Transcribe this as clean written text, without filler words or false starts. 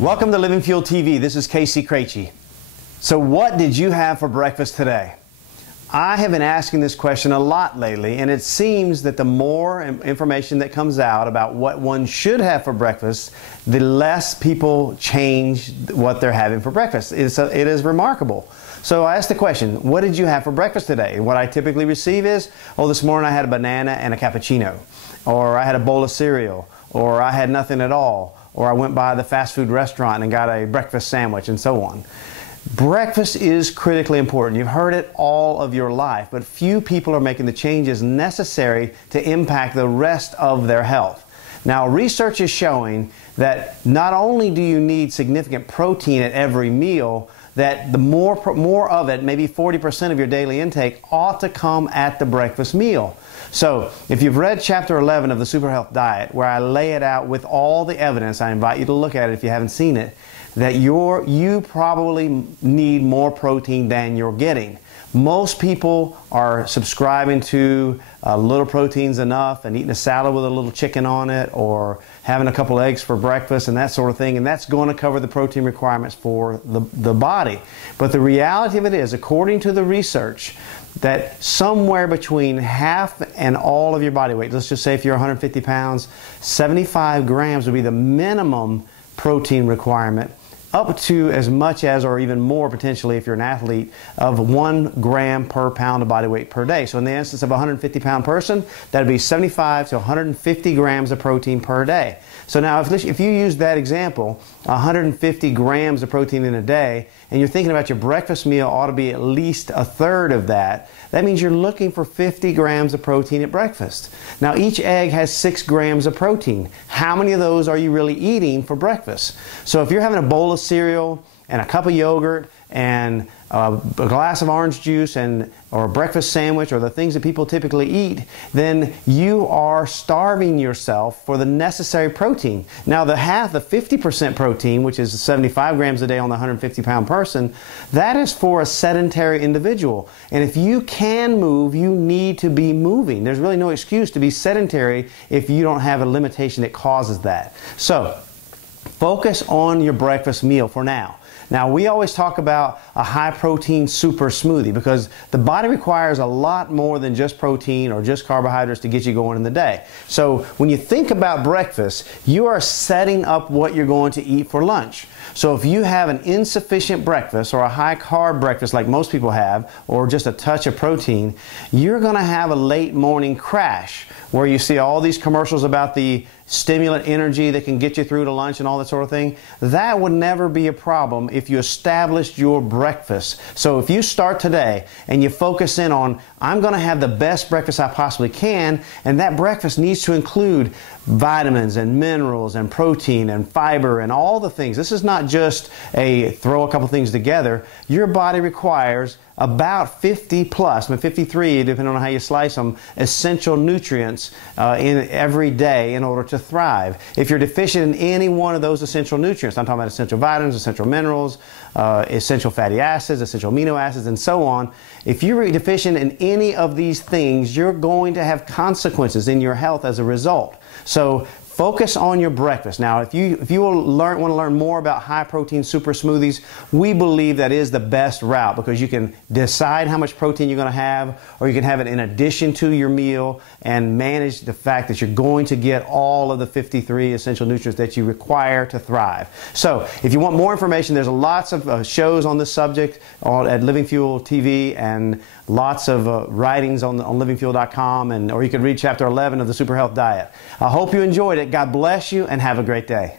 Welcome to Living Fuel TV. This is KC Craichy. So what did you have for breakfast today? I have been asking this question a lot lately, and it seems that the more information that comes out about what one should have for breakfast, the less people change what they're having for breakfast. It is remarkable. So I asked the question, what did you have for breakfast today? And what I typically receive is, oh, this morning I had a banana and a cappuccino, or I had a bowl of cereal, or I had nothing at all, or I went by the fast food restaurant and got a breakfast sandwich, and so on. Breakfast is critically important. You've heard it all of your life, but few people are making the changes necessary to impact the rest of their health. Now, research is showing that not only do you need significant protein at every meal, that the more of it, maybe 40% of your daily intake, ought to come at the breakfast meal. So, if you've read Chapter 11 of the Super Health Diet, where I lay it out with all the evidence, I invite you to look at it if you haven't seen it, that you probably need more protein than you're getting. Most people are subscribing to little protein's enough and eating a salad with a little chicken on it, or having a couple eggs for breakfast and that sort of thing, and that's going to cover the protein requirements for the body. But the reality of it is, according to the research, that somewhere between half and all of your body weight, let's just say if you're 150 pounds, 75 grams would be the minimum protein requirement, up to as much as, or even more potentially if you're an athlete, of 1 gram per pound of body weight per day. So in the instance of a 150-pound person, that would be 75 to 150 grams of protein per day. So now if you use that example, 150 grams of protein in a day, and you're thinking about your breakfast meal ought to be at least a third of that, that means you're looking for 50 grams of protein at breakfast. Now each egg has 6 grams of protein. How many of those are you really eating for breakfast? So if you're having a bowl of cereal and a cup of yogurt and a glass of orange juice or a breakfast sandwich, or the things that people typically eat, then you are starving yourself for the necessary protein. Now the 50% protein, which is 75 grams a day on the 150-pound person, that is for a sedentary individual. And if you can move, you need to be moving. There's really no excuse to be sedentary if you don't have a limitation that causes that. So focus on your breakfast meal for now. Now, we always talk about a high-protein super smoothie because the body requires a lot more than just protein or just carbohydrates to get you going in the day. So when you think about breakfast, you are setting up what you're going to eat for lunch. So if you have an insufficient breakfast or a high-carb breakfast like most people have, or just a touch of protein, you're going to have a late morning crash where you see all these commercials about the stimulant energy that can get you through to lunch and all that sort of thing. That would never be a problem if you established your breakfast. So if you start today and you focus in on, I'm going to have the best breakfast I possibly can, and that breakfast needs to include vitamins and minerals and protein and fiber and all the things. This is not just a throw a couple things together. Your body requires about 50 plus, 53, depending on how you slice them, essential nutrients in every day in order to thrive. If you're deficient in any one of those essential nutrients, I'm talking about essential vitamins, essential minerals, essential fatty acids, essential amino acids, and so on. If you're deficient in any of these things, you're going to have consequences in your health as a result. So focus on your breakfast. Now, if you want to learn more about high-protein super smoothies, we believe that is the best route because you can decide how much protein you're going to have, or you can have it in addition to your meal and manage the fact that you're going to get all of the 53 essential nutrients that you require to thrive. So, if you want more information, there's lots of shows on this subject at LivingFuelTV and lots of writings on LivingFuel.com, or you can read Chapter 11 of the Super Health Diet. I hope you enjoyed it. God bless you and have a great day.